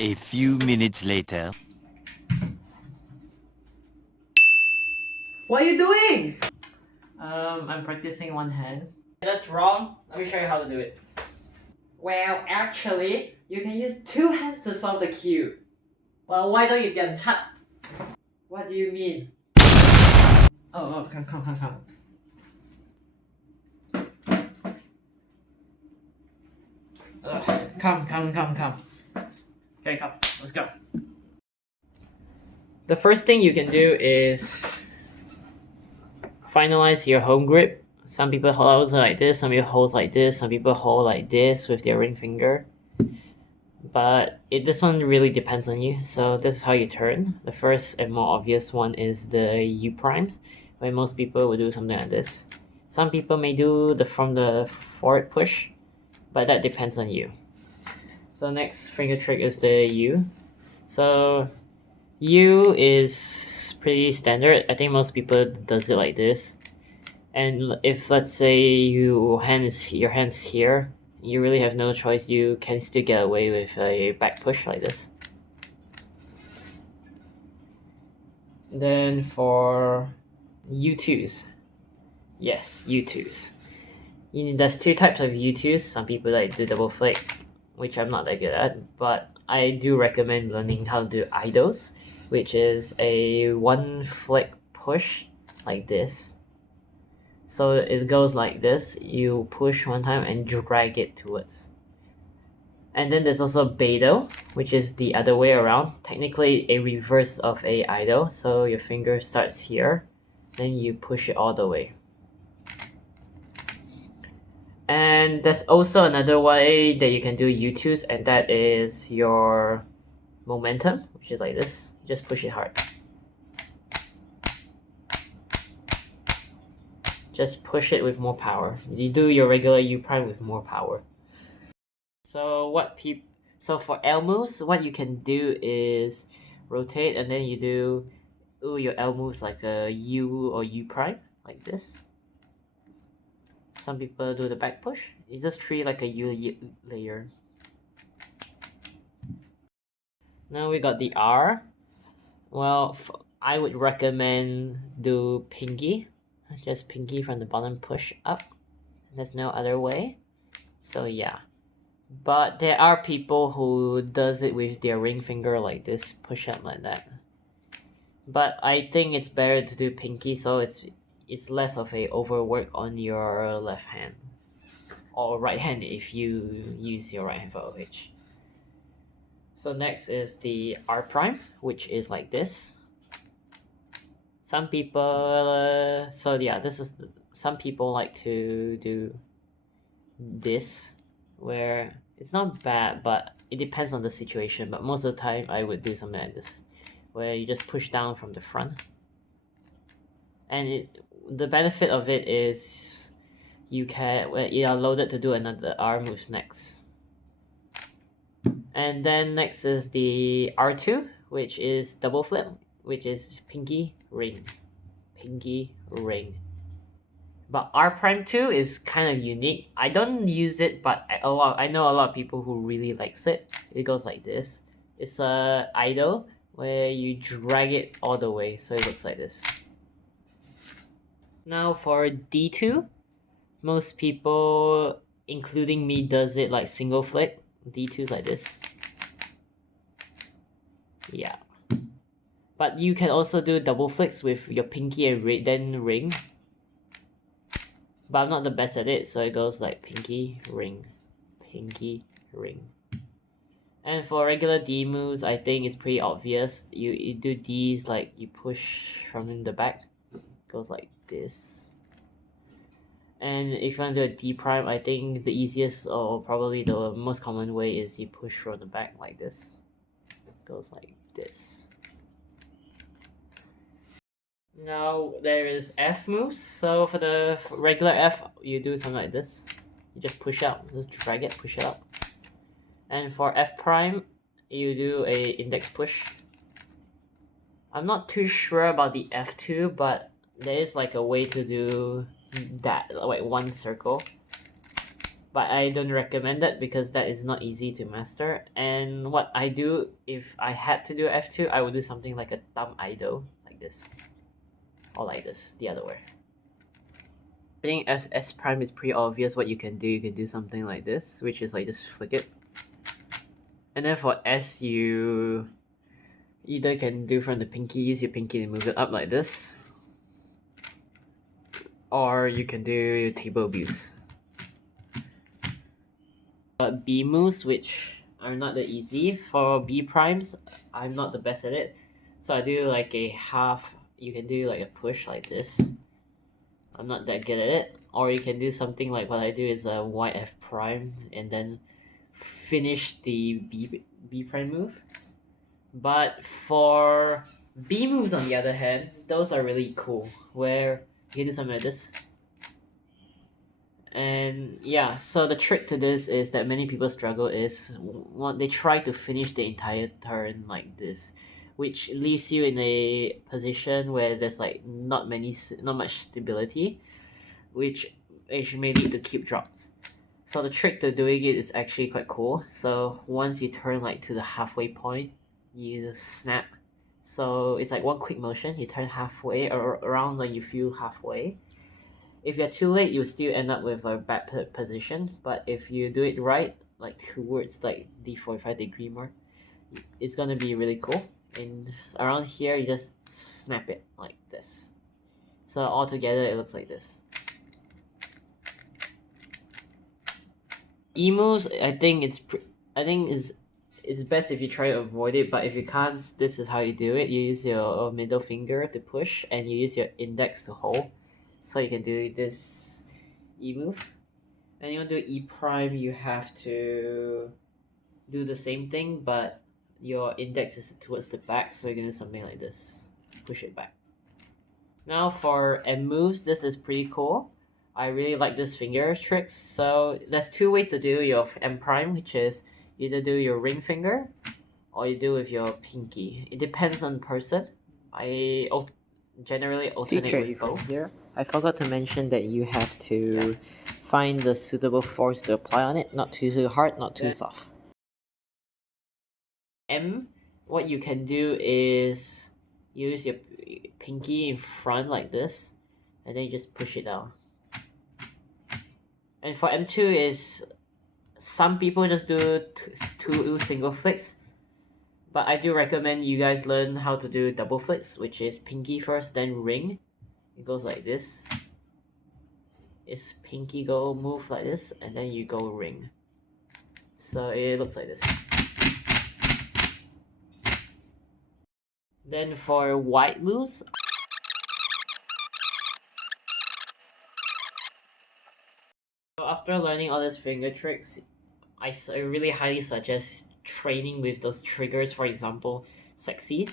A few minutes later. What are you doing? I'm practicing one hand. That's wrong. Let me show you how to do it. Well, actually, you can use two hands to solve the cube. Well, why don't you get chat? What do you mean? Oh, come. Come. Okay, come. Let's go. The first thing you can do is finalize your home grip. Some people hold like this, some people hold like this, some people hold like this with their ring finger. But this one really depends on you. So this is how you turn. The first and more obvious one is the U primes, where most people will do something like this. Some people may do from the forward push, but that depends on you. So next finger trick is the U. So U is pretty standard. I think most people does it like this. And if let's say your hand's here, you really have no choice. You can still get away with a back push like this. Then for U2s, yes, U2s. There's two types of U2s. Some people like do double flick, which I'm not that good at, but I do recommend learning how to do idos, which is a one flick push like this. So it goes like this. You push one time and drag it towards. And then there's also beidou, which is the other way around. Technically a reverse of a ido. So your finger starts here, then you push it all the way. And there's also another way that you can do U2s, and that is your momentum, which is like this. Just push it hard. Just push it with more power. You do your regular U prime with more power. So for L moves, what you can do is rotate, and then you do your L moves like a U or U prime, like this. Some people do the back push. You just treat like a U layer. Now we got the R. Well, I would recommend do pinky. Just pinky from the bottom, push up. There's no other way. So yeah. But there are people who does it with their ring finger like this, push up like that. But I think it's better to do pinky, so it's less of a overwork on your left hand. Or right hand if you use your right hand for OH. So next is the R prime, which is like this. Some people, some people like to do this, where it's not bad, but it depends on the situation. But most of the time, I would do something like this, where you just push down from the front. And the benefit of it is you are loaded to do another R moves next. And then next is the R2, which is double flip, which is pinky ring. But R prime 2 is kind of unique. I don't use it, but I know a lot of people who really likes it. It goes like this. It's a idle where you drag it all the way, so it looks like this. Now for D2, most people, including me, does it like single flick. D2 is like this. Yeah. But you can also do double flicks with your pinky and then ring. But I'm not the best at it, so it goes like pinky, ring. And for regular D moves, I think it's pretty obvious. You do D's like you push from the back. It goes like this. And if you want to do a D prime, I think the easiest or probably the most common way is you push from the back like this. It goes like this. Now there is F moves. So for the regular F, you do something like this. You just push out, just drag it, push it out. And for F prime, you do a index push. I'm not too sure about the F2, but there is like a way to do that, like one circle. but I don't recommend that because that is not easy to master. And what I do, if I had to do F2, I would do something like a thumb idle, like this. Or like this, the other way. I think S prime is pretty obvious what you can do. You can do something like this, which is like just flick it. And then for S, you either can do from the pinky, use your pinky to move it up like this. Or you can do table abuse. B moves, which are not that easy. For B primes, I'm not the best at it. So I do like a half, you can do like a push like this. I'm not that good at it. Or you can do something like what I do is a Y F prime and then finish the B prime move. But for B moves on the other hand, those are really cool, where you can do something like this. And yeah, so the trick to this is that many people struggle is they try to finish the entire turn like this, which leaves you in a position where there's like not much stability, which may lead to cube drops. So the trick to doing it is actually quite cool. So once you turn like to the halfway point, you snap. So it's like one quick motion, you turn halfway or around when you feel halfway. If you're too late, you'll still end up with a bad position. But if you do it right, like towards like the 45-degree mark, it's gonna be really cool. And around here, you just snap it like this. So all together, it looks like this. Emus, I think it's best if you try to avoid it. But if you can't, this is how you do it. You use your middle finger to push, and you use your index to hold. So you can do this E move. And you want to do E prime, you have to do the same thing, but your index is towards the back, so you're gonna do something like this. Push it back. Now for M moves, this is pretty cool. I really like this finger tricks. So there's two ways to do your M prime, which is either do your ring finger or you do with your pinky. It depends on the person. I generally alternate with both. Here, I forgot to mention that you have to find the suitable force to apply on it. Not too hard, not too soft. M, what you can do is use your pinky in front like this, and then you just push it down. And for M2 is, some people just do two single flicks, but I do recommend you guys learn how to do double flicks, which is pinky first, then ring. It goes like this. It's pinky go move like this, and then you go ring. So it looks like this. Then for white moves, after learning all these finger tricks, I really highly suggest training with those triggers, for example, sexy.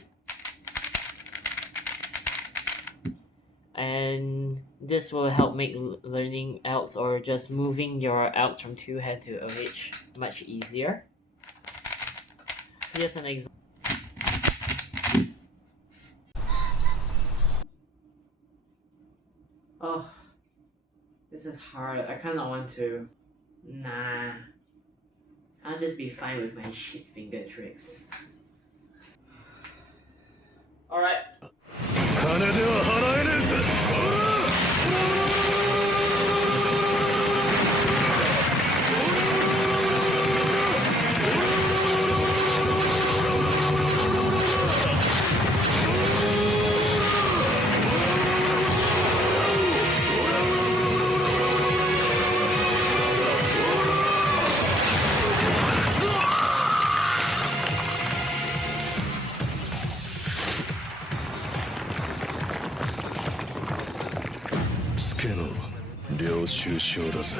And this will help make learning outs or just moving your outs from two hand to OH much easier. Here's an example. Oh, this is hard. I kind of want to. Nah. I'll just be fine with my shit finger tricks. Alright. 金では払えねえぜ。助の領収書だぜ。